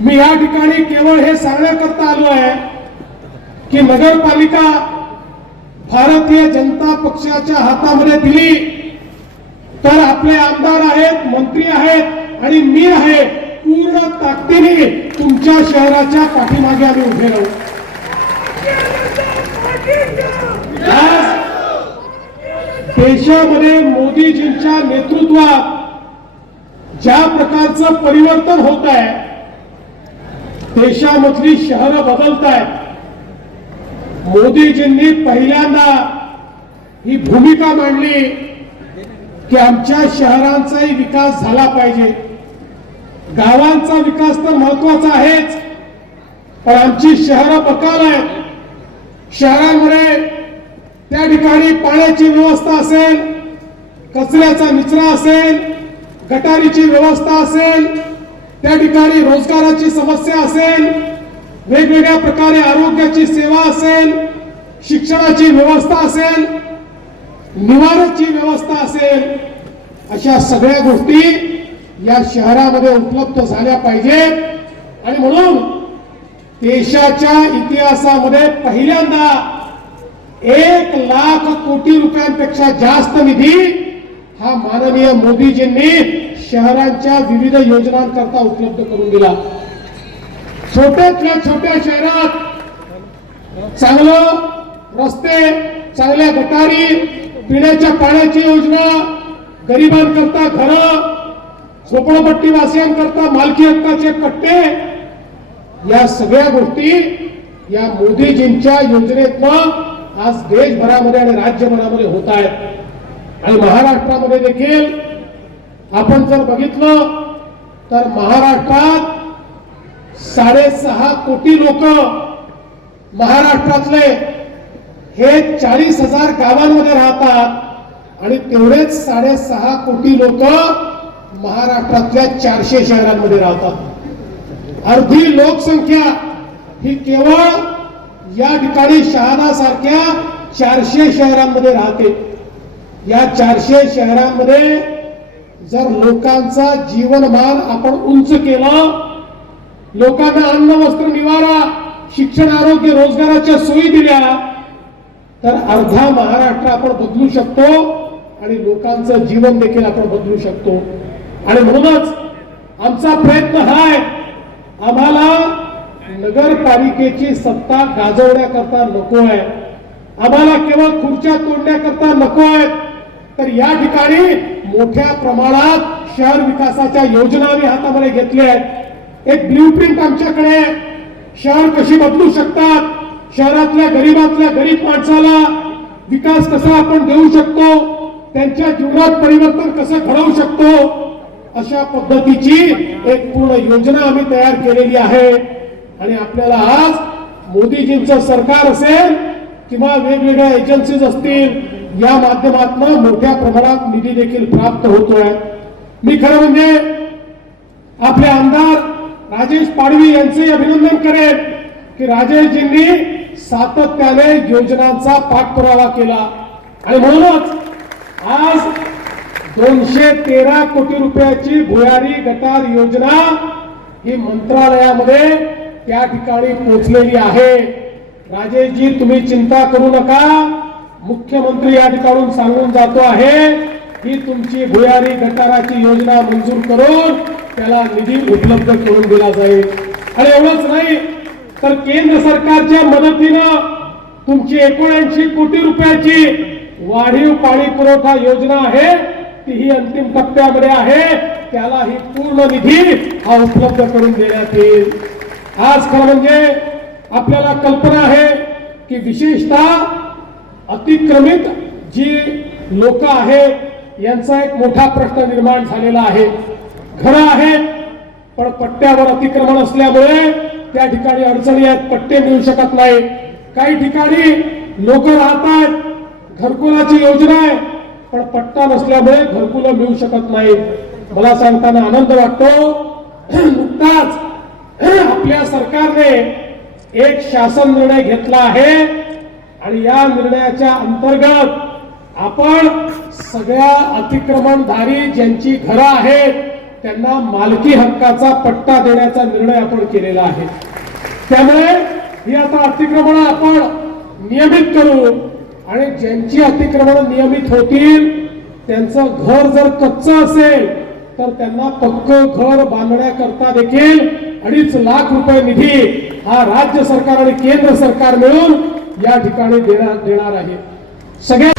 मी या ठिकाणी केवळ हे सांगण्याकरता आलो आहे की नगरपालिका भारतीय जनता पक्षाच्या हातामध्ये दिली तर आपले आमदार आहेत, मंत्री आहेत आणि मी आहे, पूर्ण ताकदीने तुमच्या शहराच्या पाठीमागे आम्ही उभे राहू. आज देशामध्ये मोदीजींच्या नेतृत्वात ज्या प्रकारचं परिवर्तन होत आहे, देशामधली शहरं बदलत आहेत. मोदीजींनी पहिल्यांदा ही भूमिका मांडली की आमच्या शहरांचाही विकास झाला पाहिजे. गावांचा विकास तर महत्वाचा आहेच, पण आमची शहरं बकाल आहेत. शहरांमध्ये त्या ठिकाणी पाण्याची व्यवस्था असेल, कचऱ्याचा निचरा असेल, गटारीची व्यवस्था असेल, त्या ठिकाणी रोजगाराची समस्या असेल, वेगवेगळ्या प्रकारे आरोग्याची सेवा असेल, शिक्षणाची व्यवस्था असेल, निवाराची व्यवस्था असेल, अशा सगळ्या गोष्टी या शहरामध्ये उपलब्ध झाल्या पाहिजेत. आणि म्हणून देशाच्या इतिहासामध्ये पहिल्यांदा 1,00,000 कोटी रुपयांपेक्षा जास्त निधी हा माननीय मोदीजींनी शहरांच्या विविध योजनांकरता उपलब्ध करून दिला. छोट्यातल्या छोट्या शहरात चांगलं रस्ते, चांगल्या गटारी, पिण्याच्या पाण्याची योजना, गरिबांकरता घरं, झोपडपट्टी वासियांकरता मालकी हक्काचे पट्टे, या सगळ्या गोष्टी या मोदीजींच्या योजनेतनं आज देशभरामध्ये आणि राज्यभरामध्ये होत आहेत. आणि महाराष्ट्रामध्ये देखील आपण जर बघितलं तर महाराष्ट्रात 6.5 कोटी लोक महाराष्ट्रातले हे 40,000 गावांमध्ये राहतात आणि तेवढेच 6.5 कोटी लोक महाराष्ट्रातल्या 400 शहरांमध्ये राहतात. अर्धी लोकसंख्या ही केवळ या ठिकाणी शहादा सारख्या 400 शहरांमध्ये राहते. या 400 शहरांमध्ये जर लोकांचा जीवनमान आपण उंच केलं, लोकांना अन्न, वस्त्र, निवारा, शिक्षण, आरोग्य, रोजगाराच्या सोयी दिल्या, तर अर्धा महाराष्ट्र आपण बदलू शकतो आणि लोकांचं जीवन देखील आपण बदलू शकतो. आणि म्हणूनच आमचा प्रयत्न हा आहे, आम्हाला नगरपालिकेची सत्ता गाजवण्याकरता नको आहे, आम्हाला केवळ खुर्च्या तोडण्याकरता नको आहे, तर या ठिकाणी मोठ्या प्रमाणात शहर विकासाच्या योजना आम्ही हातामध्ये घेतल्या आहेत. एक ब्ल्यूप्रिंट आमच्याकडे, शहर कशी बदलू शकतात, शहरातल्या गरीबातल्या गरीब माणसाला विकास कसा आपण देऊ शकतो, त्यांच्या जीवनात परिवर्तन कसं घडवू शकतो, अशा पद्धतीची एक पूर्ण योजना आम्ही तयार केलेली आहे. आणि आपल्याला आज मोदीजींचं सरकार असेल किंवा वेगवेगळ्या एजन्सीज असतील, या माध्यमातून मोठ्या प्रमाणात निधी देखील प्राप्त होतोय. मी खरं म्हणजे आपले आमदार राजेश पाडवी यांचे अभिनंदन करेन की राजेशजींनी सातत्याने योजनांचा पाठपुरावा केला आणि म्हणूनच आज 213 कोटी रुपयाची भुयारी गटार योजना ही मंत्रालयामध्ये त्या ठिकाणी पोहोचलेली आहे. राजेशजी, तुम्ही चिंता करू नका, मुख्यमंत्री या ठिकाणून सांगून जातो आहे की तुमची भुयारी गटाराची योजना मंजूर करून त्याला निधी उपलब्ध करून दिला जाईल. आणि एवढंच नाही तर केंद्र सरकारच्या मदतीनं तुमची 79 कोटी रुपयाची वाढीव पाणी पुरवठा योजना आहे, तीही अंतिम टप्प्यामध्ये आहे, त्याला ही पूर्ण निधी हा उपलब्ध करून देण्यात येईल. आज खरं म्हणजे आपल्याला कल्पना आहे की विशेषतः अतिक्रमित जी लोक आहेत यांचा एक मोठा प्रश्न निर्माण झालेला आहे. घरं आहेत पण पट्ट्यावर अतिक्रमण असल्यामुळे त्या ठिकाणी अडचणी आहेत, पट्टे मिळू शकत नाही. काही ठिकाणी लोक राहत आहेत, घरकुलाची योजना आहे पण पट्टा नसल्यामुळे घरकुलं मिळू शकत नाही. मला सांगताना आनंद वाटतो, नुकताच आपल्या सरकारने एक शासन निर्णय घेतला आहे आणि या निर्णयाच्या अंतर्गत आपण सगळ्या अतिक्रमणधारी ज्यांची घरं आहेत त्यांना मालकी हक्काचा पट्टा देण्याचा निर्णय आपण केलेला आहे. त्यामुळे ही आता अतिक्रमण आपण नियमित करू आणि ज्यांची अतिक्रमण नियमित होतील त्यांचं घर जर कच्चं असेल तर त्यांना पक्कं घर बांधण्याकरता देखील 2.5 लाख रुपये निधी हा राज्य सरकार आणि केंद्र सरकार मिळून या ठिकाणी देणार आहे. सगळ्या